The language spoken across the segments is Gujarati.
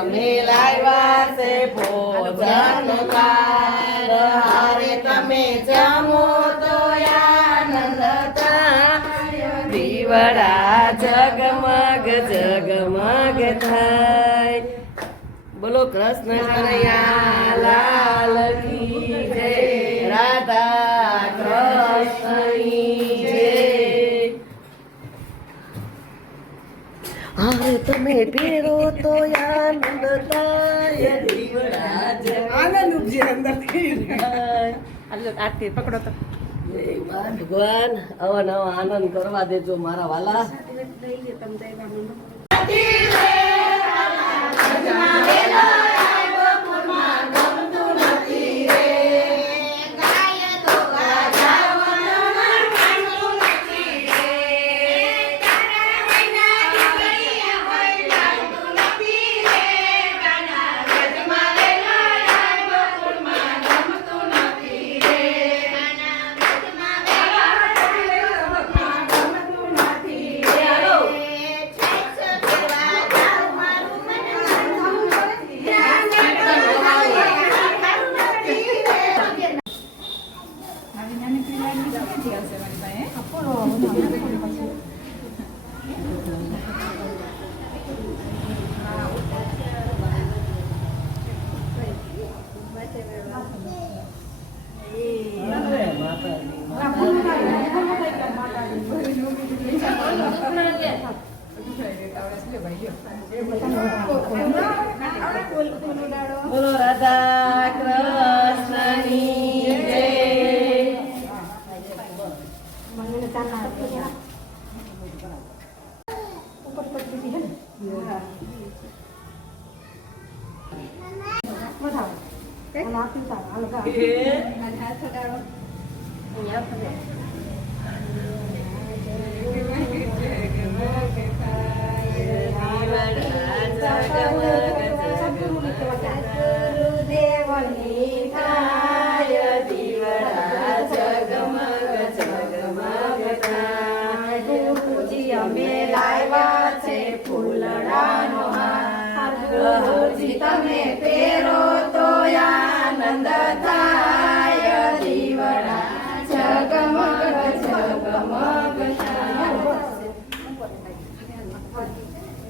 અમે લાવ્યા છે ભોજન કાર હારે તમે જમો તો આનંદ થાય દીવડા જગમગ જગમગ થાય બોલો કૃષ્ણ કનૈયા લાલ કી જય રાધા કૃષ્ણની જય હારે તમે પહેરો તો આનંદ થાય દીવડા આનંદ ઉપજે અંદરથી આરતી પકડો તો ભગવાન આવા નવા આનંદ કરવા દેજો મારા વાલા બોલો રાધા કૃષ્ણની જય તમે પેરો તો આનંદ થાય દીવડા જગમગ જગમગ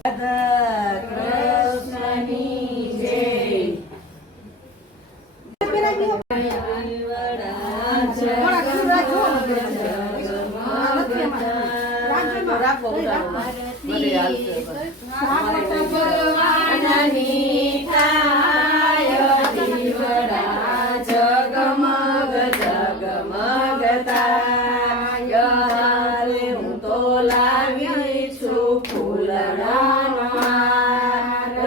રાધા કૃષ્ણની જય ભગવાનની થાય દીવડા જગમગ જગમગ થાય હારે હું તો લાવી છું ફૂલડાનો હાર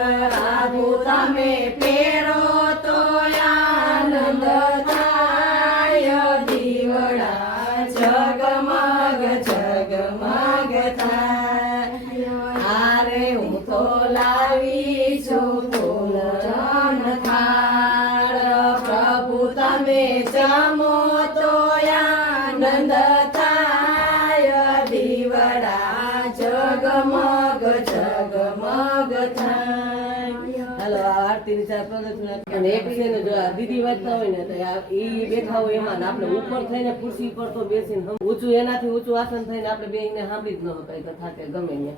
આબુ તમે પહેરો તો આનંદ થાય દીવડા જગમગ જગમગ થાય હારે હું તો લાવી છું ફૂલડાન થાળ પ્રભુ તમે જમો તો આનંદ થાય દીવડા જગમગ જગમગ થાય હાલો આરતી ચાર પ્રદક્ષિણા અને એક છે ને જો દીદી વાંચતા હોય ને તો ઈ બેઠા હોય એમાં ને આપણે ઉપર થઈને ખુરશી પર તો બેસીને ઊંચું એનાથી ઊંચું આસન થઈને આપણે બેહીને સાંભળી જ ન શકાય તો થાકે ગમે ને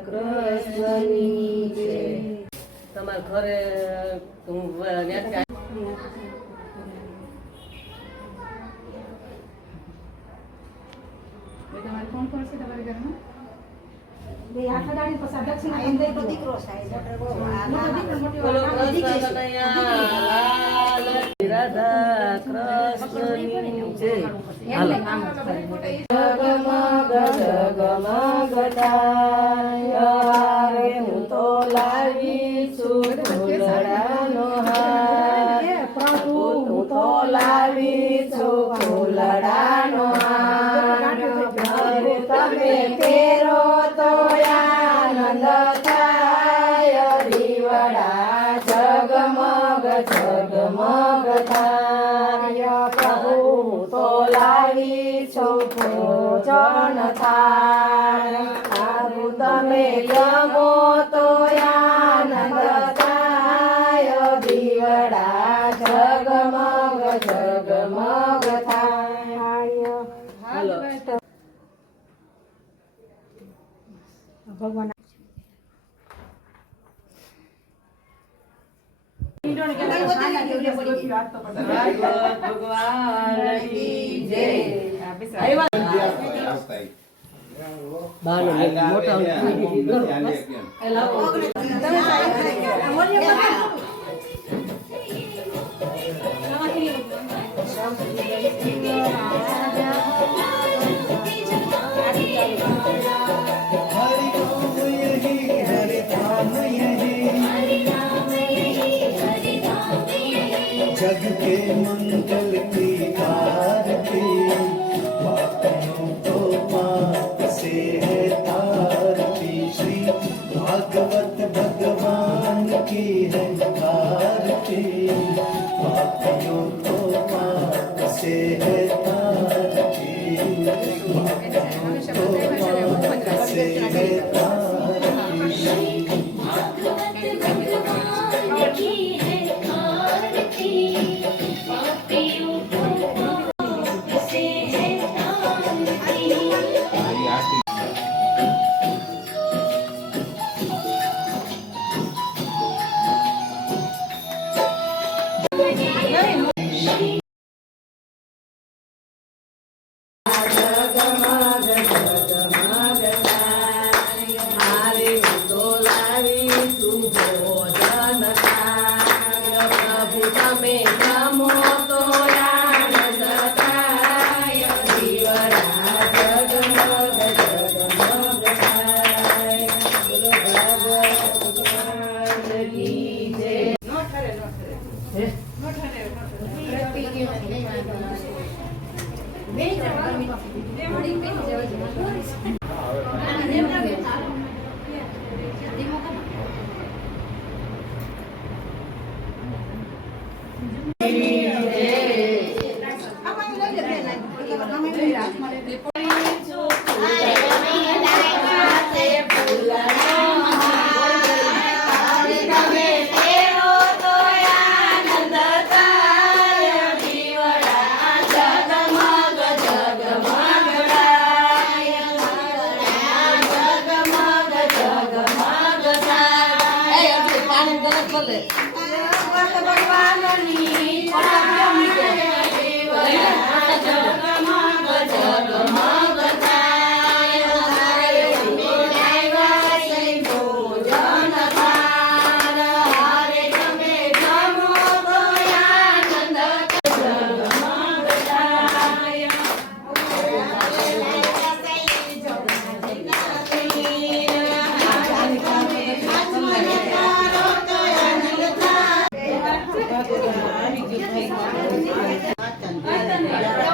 કૃષ્ણની જય તમારા ઘરે હું કોણ કોણ છે તમારા ઘરમાં રાધા કૃષ્ણની જય જગમગ જગમગ થાય હારે હું તો લાવી છું ફૂલડાનો હાર પ્રભુ હું તો લાવી છું ફૂલડાનો હાર તમે પહેરો તો આનંદ થાય દીવડા જગમગ જગમગ થાય પ્રભુ તો લાવી છું ભોજન થાય આબુ તમે જમો તો આનંદ ભાગવત ભગવાન કી જય. આવ્યા. બાનો મોટા जग के मंगल की आरती पापियों को पाप से है तारती श्री भागवत भगवान की है आरती पापियों को पाप से है तारती पापियों को पाप से है तारती આવ્યા.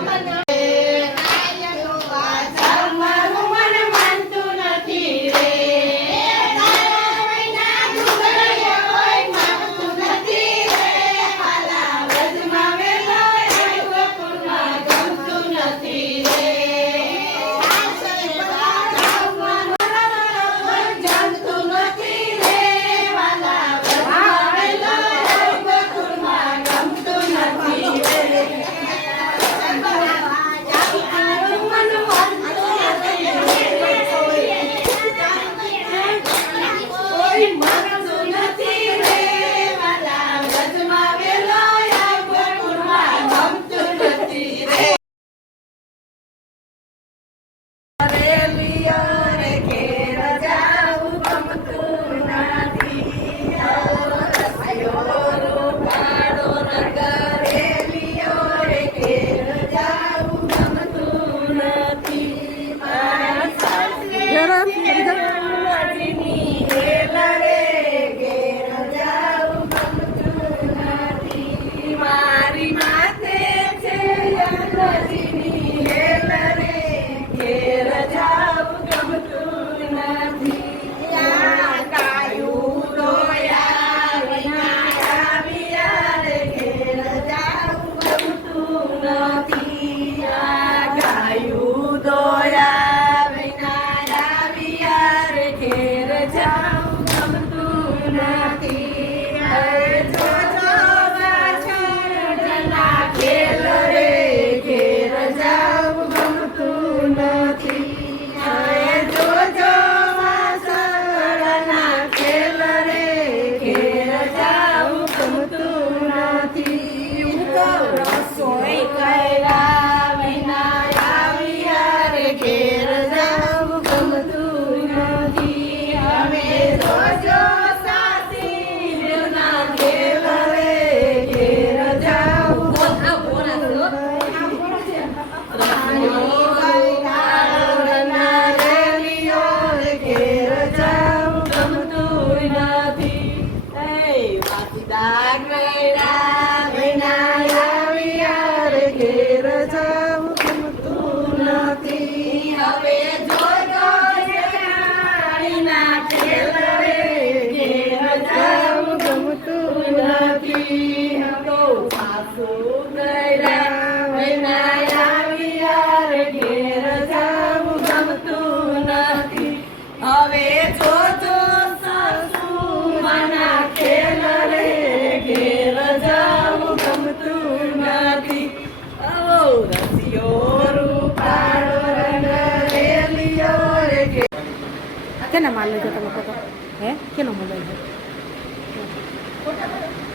કેના માલ લીધો તમે ફોટો હે કેનો મોબાઈલ છે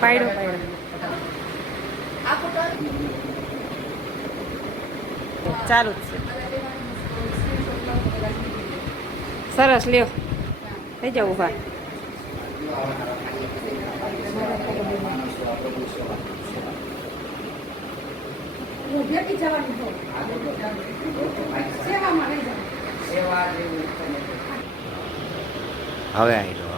પાડ્યો ચાલુ જ છે સરસ લ્યો થઈ જાવ ઊભા હું ભેટી જવાનું છું સેવામાં લઈ જાઉં હવે આવી જાઓ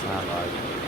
સારું